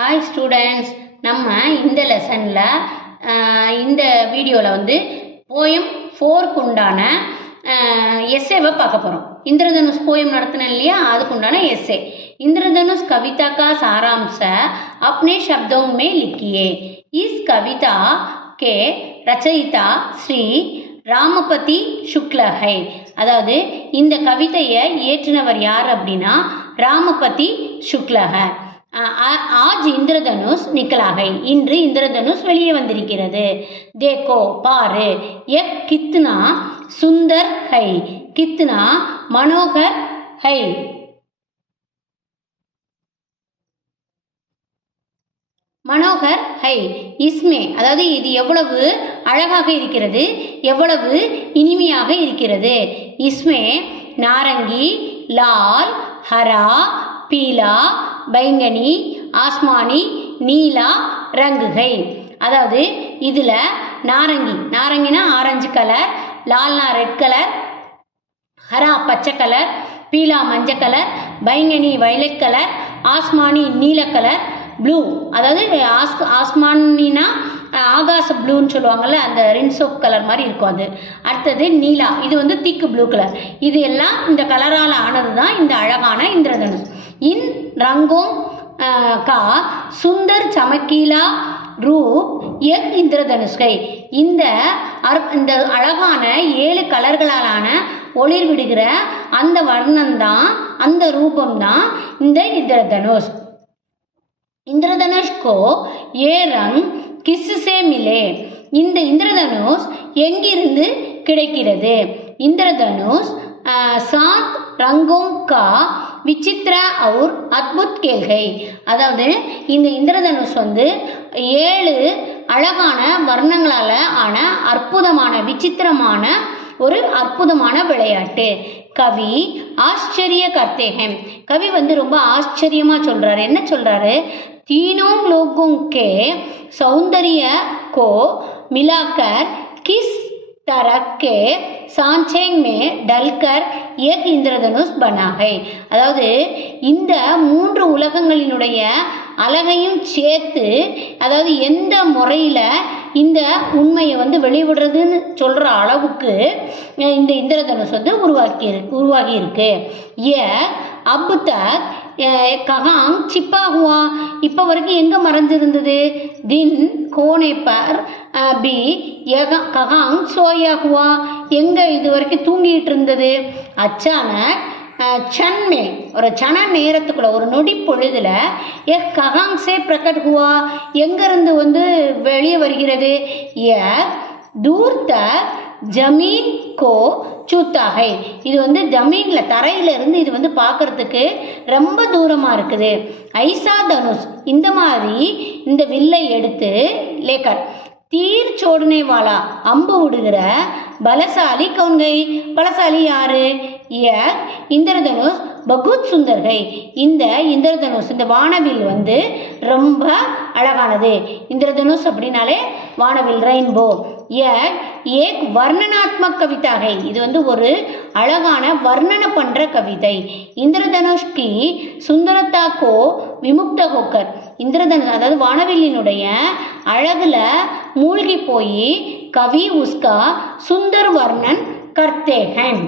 Hi students, நம்ம இந்த லெசனில் இந்த வீடியோவில் வந்து போயம் 4க்கு உண்டான எஸ்ஸேவை பார்க்க போகிறோம். இந்திரதனுஷ் போயம் நடத்தினேன் இல்லையா, அதுக்கு உண்டான எஸ்ஸே. इंद्रधनुष कविता का सारांश अपने शब्दों में लिखिए. इस कविता के रचयिता श्री ராமபதி சுக்ல है. அதாவது இந்த கவிதையை இயற்றினவர் யார் அப்படின்னா ராமபதி சுக்ல है. आज इंद्रधनुष निकला है. இன்று இந்திரதனுஷ் வெளியே வந்திருக்கிறது. देखो பாரு, ये कितना सुंदर है, कितना मनोहर है. மனோகர் ஹை இஸ்மே, அதாவது இது எவ்வளவு அழகாக இருக்கிறது, எவ்வளவு இனிமையாக இருக்கிறது. இஸ்மே நாரங்கி, லால், ஹரா, பீலா, பைங்கனி, ஆஸ்மானி, நீலா ரங்குகை. அதாவது இதில் நாரங்கினா orange colour, லால்னா red colour, Hara பச்சை கலர், பீலா மஞ்சள் கலர், பைங்கனி வயலட் கலர், ஆஸ்மானி நீல கலர், ப்ளூ அதாவது ஆஸ்மானினா ஆகாச ப்ளூன்னு சொல்லுவாங்கள்ல, அந்த ரின்சோப் கலர் மாதிரி இருக்கும் அது. அடுத்தது நீலா, இது வந்து திக்கு ப்ளூ கலர். இது எல்லாம் இந்த கலரால் ஆனது தான் இந்த அழகான இந்திரதனுஷ். இன் ரங்கோம் கா சுந்தர் சமக்கீலா ரூப் எக் இந்திரதனுஷ்கை. இந்த அழகான 7 கலர்களாலான ஒளிர் விடுகிற அந்த வர்ணம் தான், அந்த ரூபம் தான் இந்த இந்திரதனுஷ். इंद्रधनुष को ये रंग किससे मिले. இந்த இந்திரதனுஷ் எங்கிருந்து கிடைக்கிறது? இந்திரதனுஷ் 7 रंगों का विचित्र और अद्भुत खेल है. அதாவது இந்த இந்திரதனுஷ் வந்து 7 அழகான வர்ணங்களால ஆன அற்புதமான விசித்திரமான ஒரு அற்புதமான விளையாட்டு. கவி ஆச்சரிய கர்த்தே ஹம். கவி வந்து ரொம்ப ஆச்சரியமா சொல்றாரு. என்ன சொல்றாரு? तीनों लोगों के सौंदर्य को मिलाकर किस तरह के सांचे में डलकर एक इंद्रधनुष बना है. அதாவது இந்த 3 உலகங்களினுடைய அழகையும் சேர்த்து, அதாவது எந்த முறையில் இந்த உண்மையை வந்து வெளிவிடுறதுன்னு சொல்கிற அளவுக்கு இந்த இந்திரதனுஷ் வந்து உருவாகி இருக்கு. ஏ அப் தக் கஹாங் சிப்பா ஹுவா, இப்போ வரைக்கும் எங்கே மறைஞ்சிருந்தது? தின் கோனே பர் பி கஹாங் சோயா ஹுவா, எங்கே இது வரைக்கும் தூங்கிட்டு இருந்தது? அச்சானக் சன்மே, ஒரு சன நேரத்துக்குள்ள, ஒரு நொடி பொழுதுல கஹாங் சே பிரகட் ஹுவா, எங்கிருந்து வந்து வெளியே வருகிறது? தூர் தக் ஜமீன் கோ சூத்தாகை, இது வந்து ஜமீன்ல தரையில இருந்து இது வந்து பார்க்கறதுக்கு ரொம்ப தூரமா இருக்குது. ஐசா தனுஷ், இந்த மாதிரி இந்த வில்லை எடுத்து லேக்கர் தீர் சோடனே வாலா, அம்பு விடுகிற பலசாலி கவுன்கை, பலசாலி யாரு? இந்திரதனுஷ் பகுத் சுந்தர்கை. இந்த இந்திரதனுஷ், இந்த வானவில் வந்து ரொம்ப அழகானது. இந்திரதனுஷ் அப்படின்னாலே வானவில், ரெயின்போ. ஏக் வர்ணனாத்மக் கவிதாகை, இது வந்து ஒரு அழகான வர்ணனை பண்ற கவிதை. இந்திரதனுஷ் கி சுந்தரத்தா கோ விமுக்த ஹோக்கர், இந்திரதனுஷ் அதாவது வானவில்லினுடைய அழகுல மூழ்கி போய் கவி உஸ்கா சுந்தர் வர்ணன் கர்த்தே ஹன்.